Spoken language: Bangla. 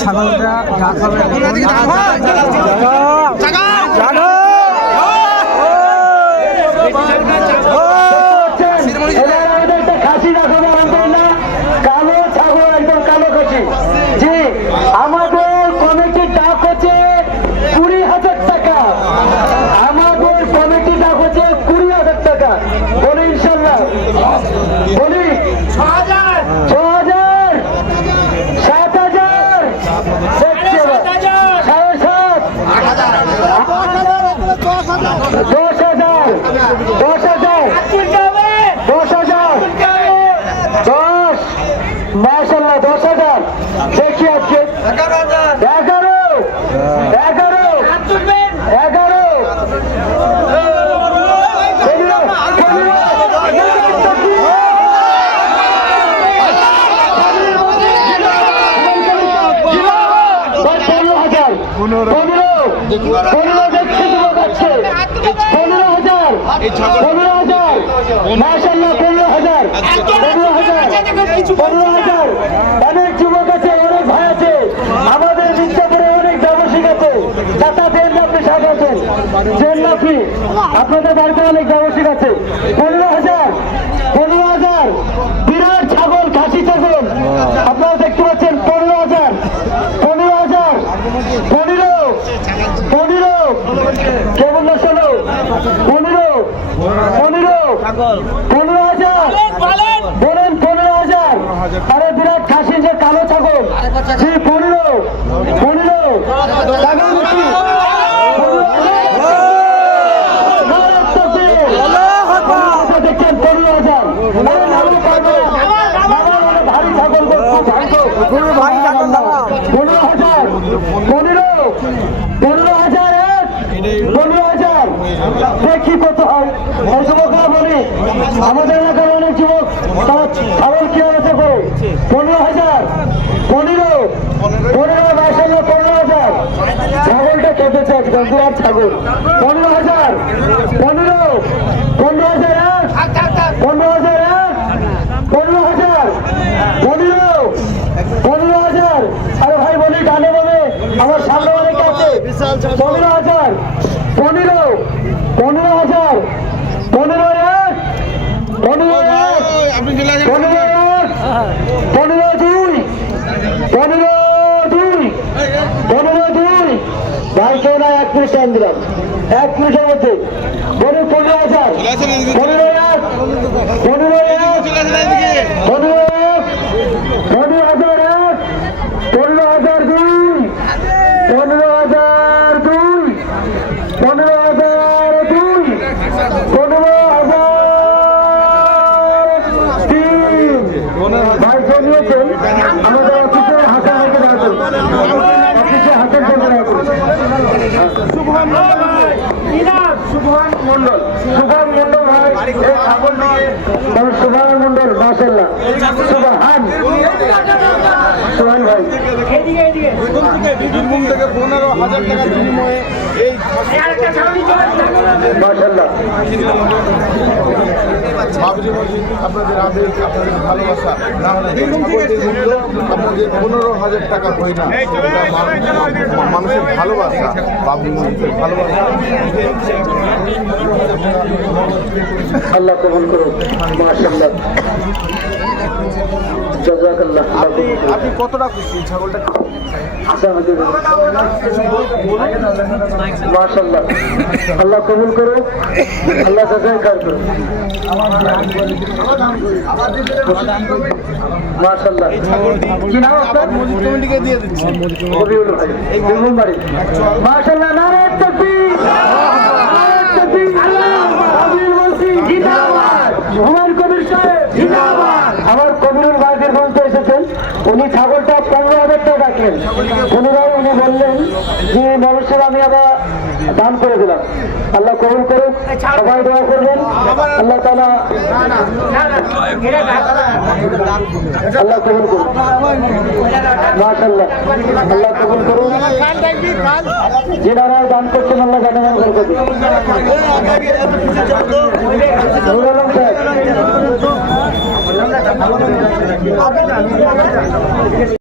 ছাগলটা ঘা খাবে খাসি দেখাবো আলহামদুলিল্লাহ, কালো ছাগল, একদম কালো খাসি। জি, আমাদের কমিটির ডাক হচ্ছে 20,000 টাকা। আমাদের কমিটির ডাক হচ্ছে 20,000 টাকা। বলি ইনশাল্লাহ, বলি 6,000, 7,000, 10,000, 10,000, মাশাআল্লাহ 10,000 দেখি আজকে 11, 15,000 মাশাআল্লাহ 15,000 অনেক যুবক আছে, অনেক ভাই আছে, আমাদের মির্জাপুরে অনেক ব্যবসায়িক আছে। চাচা জেনলাফি সাহেব আছেন, জেনলাফি আপনাদের বাড়িতে অনেক ব্যবসায়িক আছে। 15,000 বিরাট ছাগল, খাসি ছাগল আপনারা দেখতে পাচ্ছেন। 15,000 কেমন না শোনো, 15,000 বলেন 15,000। আরে বিরাট খাসি যে কালো ছাগল, জি 15 দেখছেন 15,000 ভারী ছাগল, 15,000 দেখি কত হয়। যুবকরা বলি, আমাদের এলাকার অনেক যুবক তারা ছাগল কি হয়েছে গো 15,000, 15 মাশাআল্লাহ 15,000 ছাগলটা কেটেছে একদম বিরাট ছাগল। 15,000 আরে ভাই বলি ডানে বলে, আমার সামনে অনেক আছে। 15,000 15 ভাই কেউ না, 1 মিনিট টাইম দিলাম, 1 মিনিটের মধ্যে বলুন 15,000 15,000 ভাই জানিয়েছেন আমাদের অফিসে হাসান রেখে রাখুন, অফিসে হাসান রেখে রাখুন। শুভমান মন্ডল ভাই, এই ছাগল দিয়ে শুভমান মন্ডল মাশাআল্লাহ, সুবহান ভাই বীরভূম থেকে 15,000 টাকা বিনিময়ে এই মাশাআল্লাহ। আপনাদের আবেগ, আপনাদের ভালোবাসা না হলে আপনাদের 15,000 টাকা হয় না। মানুষের ভালোবাসা, বাবুর ভালোবাসা আল্লাহ কবুল করুন। মাশাআল্লাহ, জাযাকাল্লাহ। আপনি কতটা খুশি ছাগলটা? মাশাআল্লাহ, আল্লাহ কবুল করুন, আল্লাহ জাযাকার করুন। মাশাআল্লাহ, কি নাম আপনার? মসজিদ কমিটিকে দিয়ে দিচ্ছি, রবিউল ভাই, এই বীরভূম বাড়ি। মাশাআল্লাহ, নারে তাকবীর, হুমায়ুন কবির সাহেব জিন্দাবাদ। আমার কবিরুল ভাই বীরভূম থেকে এসেছেন, উনি ছাগলটা 15,000 টাকা রাখলেন। পুনরায় উনি বললেন যে মানুষের আমি আবার দান করে দিলাম। আল্লাহ কবুল করুন, সবাই দোয়া করবেন। আল্লাহ তাআলা আল্লাহ কবুল করুন। মাশাআল্লাহ, আল্লাহ কবুল করুন। যারা দান করছেন আল্লাহ জানেন বরকত দিন। নুরুল আলম সাহেব